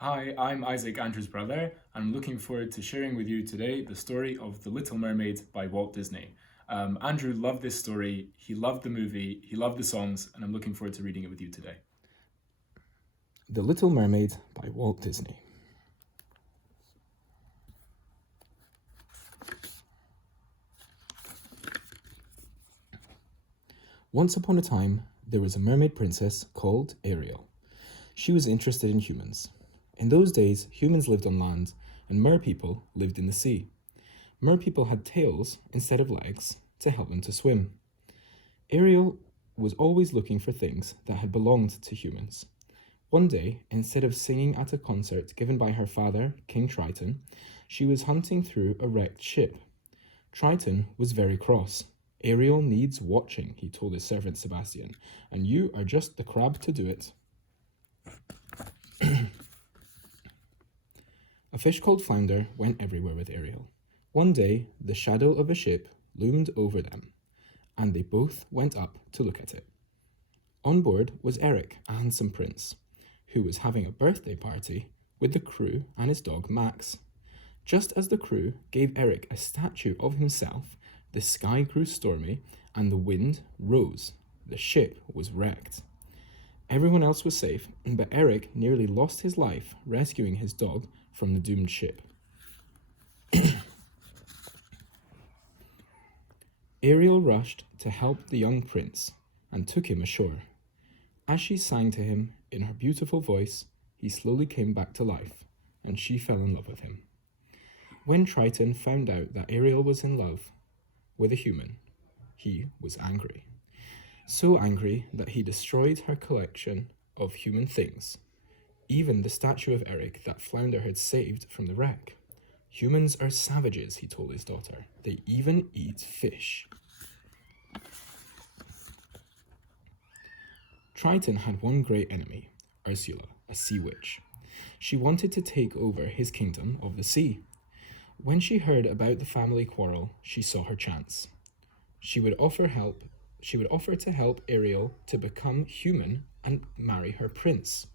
Hi, I'm Isaac, Andrew's brother, and I'm looking forward to sharing with you today the story of The Little Mermaid by Walt Disney. Andrew loved this story, he loved the movie, he loved the songs, and I'm looking forward to reading it with you today. The Little Mermaid by Walt Disney. Once upon a time, there was a mermaid princess called Ariel. She was interested in humans. In those days, humans lived on land, and mer people lived in the sea. Mer people had tails instead of legs to help them to swim. Ariel was always looking for things that had belonged to humans. One day, instead of singing at a concert given by her father, King Triton, she was hunting through a wrecked ship. Triton was very cross. Ariel needs watching, he told his servant Sebastian, and you are just the crab to do it. A fish called Flounder went everywhere with Ariel. One day, the shadow of a ship loomed over them, and they both went up to look at it. On board was Eric, a handsome prince, who was having a birthday party with the crew and his dog Max. Just as the crew gave Eric a statue of himself, the sky grew stormy and the wind rose. The ship was wrecked. Everyone else was safe, but Eric nearly lost his life rescuing his dog from the doomed ship. Ariel rushed to help the young prince and took him ashore. As she sang to him in her beautiful voice, he slowly came back to life, and she fell in love with him. When Triton found out that Ariel was in love with a human, he was angry. So angry that he destroyed her collection of human things, even the statue of Eric that Flounder had saved from the wreck. Humans are savages, he told his daughter. They even eat fish. Triton had one great enemy, Ursula, a sea witch. She wanted to take over his kingdom of the sea. When she heard about the family quarrel, she saw her chance. She would offer to help Ariel to become human and marry her prince.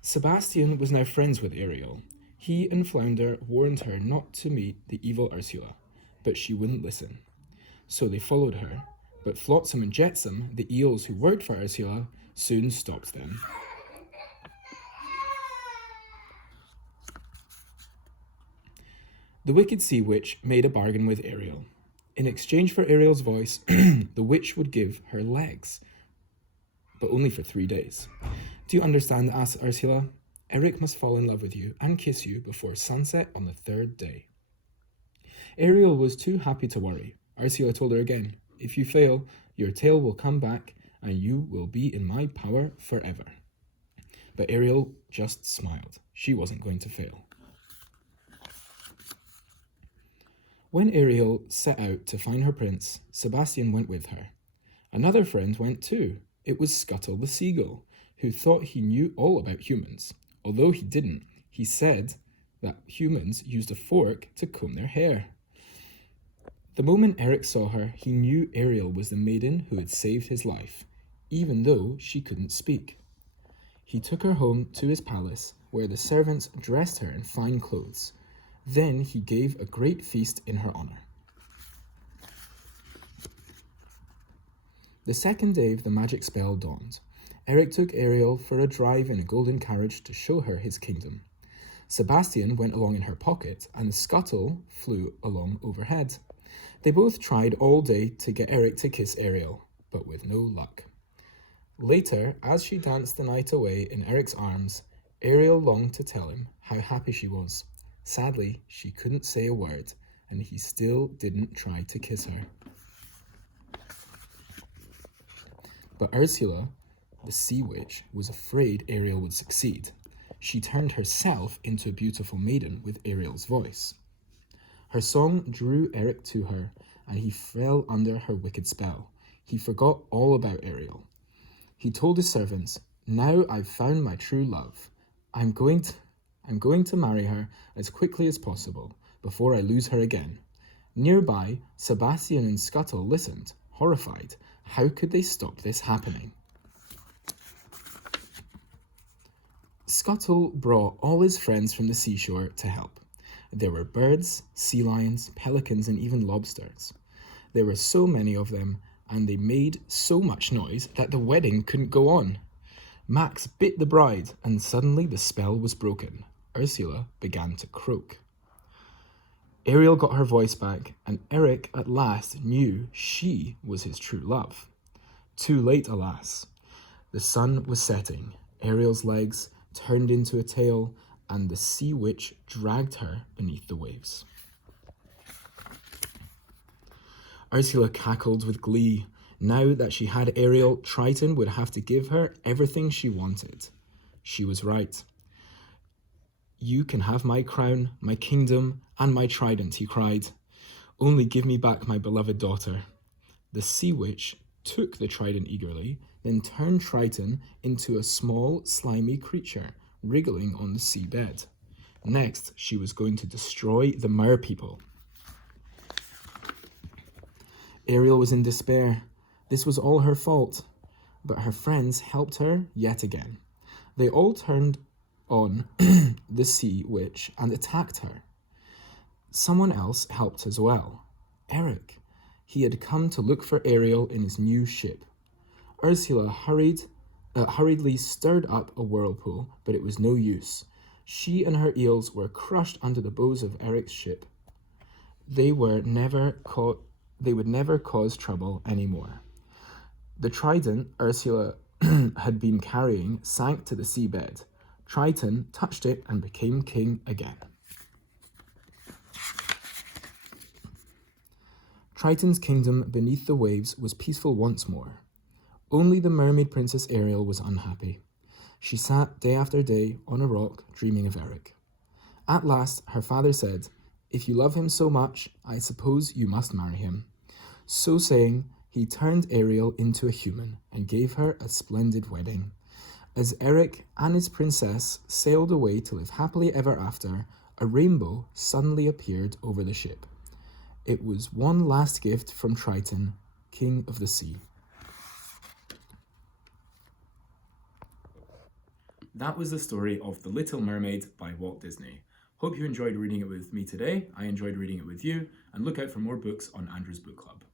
Sebastian was now friends with Ariel. He and Flounder warned her not to meet the evil Ursula, but she wouldn't listen. So they followed her, but Flotsam and Jetsam, the eels who worked for Ursula, soon stopped them. The wicked sea witch made a bargain with Ariel. In exchange for Ariel's voice, the witch would give her legs, but only for 3 days. Do you understand? Asked Ursula. Eric must fall in love with you and kiss you before sunset on the 3rd day. Ariel was too happy to worry. Ursula told her again, if you fail, your tail will come back and you will be in my power forever. But Ariel just smiled. She wasn't going to fail. When Ariel set out to find her prince, Sebastian went with her. Another friend went too. It was Scuttle the seagull, who thought he knew all about humans. Although he didn't, he said that humans used a fork to comb their hair. The moment Eric saw her, he knew Ariel was the maiden who had saved his life, even though she couldn't speak. He took her home to his palace, where the servants dressed her in fine clothes. Then he gave a great feast in her honor. The 2nd day of the magic spell dawned. Eric took Ariel for a drive in a golden carriage to show her his kingdom. Sebastian went along in her pocket, and Scuttle flew along overhead. They both tried all day to get Eric to kiss Ariel, but with no luck. Later, as she danced the night away in Eric's arms, Ariel longed to tell him how happy she was. Sadly, she couldn't say a word, and he still didn't try to kiss her. But Ursula, the sea witch, was afraid Ariel would succeed. She turned herself into a beautiful maiden with Ariel's voice. Her song drew Eric to her, and he fell under her wicked spell. He forgot all about Ariel. He told his servants, now I've found my true love. I'm going to marry her as quickly as possible, before I lose her again. Nearby, Sebastian and Scuttle listened, horrified. How could they stop this happening? Scuttle brought all his friends from the seashore to help. There were birds, sea lions, pelicans, and even lobsters. There were so many of them, and they made so much noise that the wedding couldn't go on. Max bit the bride, and suddenly the spell was broken. Ursula began to croak. Ariel got her voice back, and Eric at last knew she was his true love. Too late, alas. The sun was setting. Ariel's legs turned into a tail, and the sea witch dragged her beneath the waves. Ursula cackled with glee. Now that she had Ariel, Triton would have to give her everything she wanted. She was right. You can have my crown, my kingdom, and my trident, he cried. Only give me back my beloved daughter. The sea witch took the trident eagerly, then turned Triton into a small, slimy creature, wriggling on the seabed. Next, she was going to destroy the mer people. Ariel was in despair. This was all her fault. But her friends helped her yet again. They all turned on the sea witch and attacked her. Someone else helped as well. Eric. He had come to look for Ariel in his new ship. Ursula hurriedly stirred up a whirlpool, but it was no use. She and her eels were crushed under the bows of Eric's ship. They would never cause trouble anymore. The trident Ursula had been carrying sank to the seabed. Triton touched it and became king again. Triton's kingdom beneath the waves was peaceful once more. Only the mermaid princess Ariel was unhappy. She sat day after day on a rock dreaming of Eric. At last, her father said, "If you love him so much, I suppose you must marry him." So saying, he turned Ariel into a human and gave her a splendid wedding. As Eric and his princess sailed away to live happily ever after, a rainbow suddenly appeared over the ship. It was one last gift from Triton, king of the sea. That was the story of The Little Mermaid by Walt Disney. Hope you enjoyed reading it with me today. I enjoyed reading it with you, and look out for more books on Andrew's Book Club.